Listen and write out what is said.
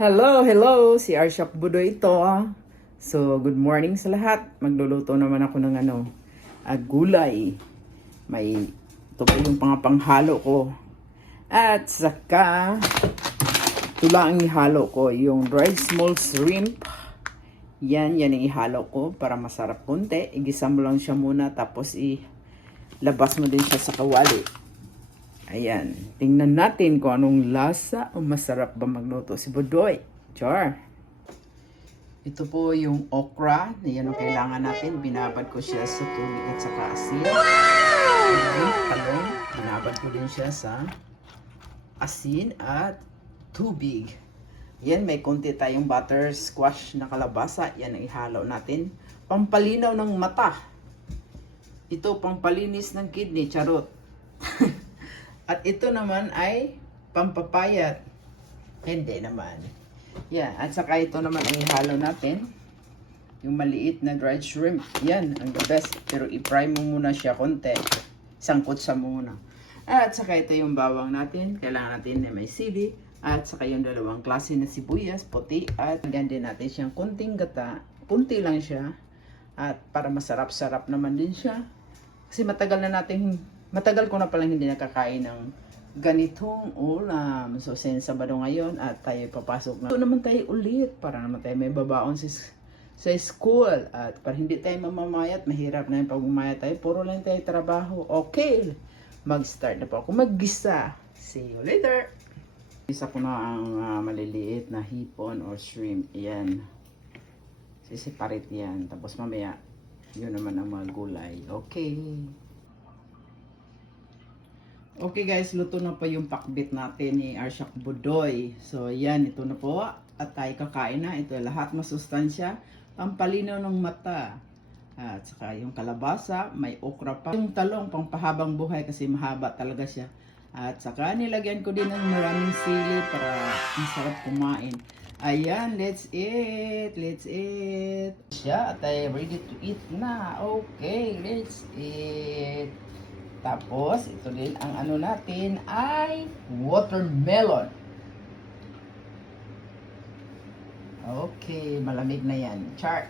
Hello, hello! Si Arshak Budo ito. So, good morning sa lahat. Magluluto naman ako ng ano, ah, gulay. May, ito po yung pangapanghalo ko. At saka, ito lang ang ihalo ko, yung dried small shrimp. Yan, yan ang ihalo ko para masarap konti. Igisa mo lang siya muna tapos ilabas mo din siya sa kawali. Ayan. Tingnan natin kung anong lasa o masarap ba magluto si Budoy. Char. Ito po yung okra yan ang kailangan natin. Binabad ko siya sa tubig at saka asin. Wow! Talong. Binabad ko din siya sa asin at tubig. Yan, may konti tayong butter squash na kalabasa. Yan ang ihalo natin. Pampalinaw ng mata. Ito, pampalinis ng kidney. Charot. At ito naman ay pampapayat. Hindi naman. Yan. At saka ito naman ang ihalo natin. Yung maliit na dried shrimp. Yan. Ang best. Pero i-fry mo muna siya konti. Sangkot sa muna. At saka ito yung bawang natin. Kailangan natin na may sili. At saka yung dalawang klase na sibuyas, puti. At din natin siyang kunting gata. Punti lang siya. At para masarap-sarap naman din siya. Kasi matagal na natin, matagal ko na palang hindi nakakain ng ganitong ulam. So, since Sabado ngayon at tayo papasok na. Ito naman tayo ulit para naman tayo may babaon sa, sa school. At para hindi tayo mamamayat, mahirap na yung pag umayat tayo. Puro lang tayo trabaho. Okay, mag-start na po ako maggisa. See you later! Isa ko na ang ah, maliliit na hipon or shrimp. Yan. Sisiparit yan. Tapos mamaya, yun naman ang mga gulay. Okay. Okay guys, luto na po yung pakbit natin ni Arshak Budoy. So yan, ito na po. At tayo kakain na. Ito lahat masustansya. Pampalinaw ng mata. At saka yung kalabasa, may okra pa. Yung talong, pangpahabang buhay kasi mahaba talaga siya. At saka nilagyan ko din ng maraming sili para masarap kumain. Ayan, let's eat. Let's eat. Siya, at ay ready to eat na. Okay, let's eat. Tapos, ito din ang ano natin ay watermelon. Okay, malamig na yan. Chart.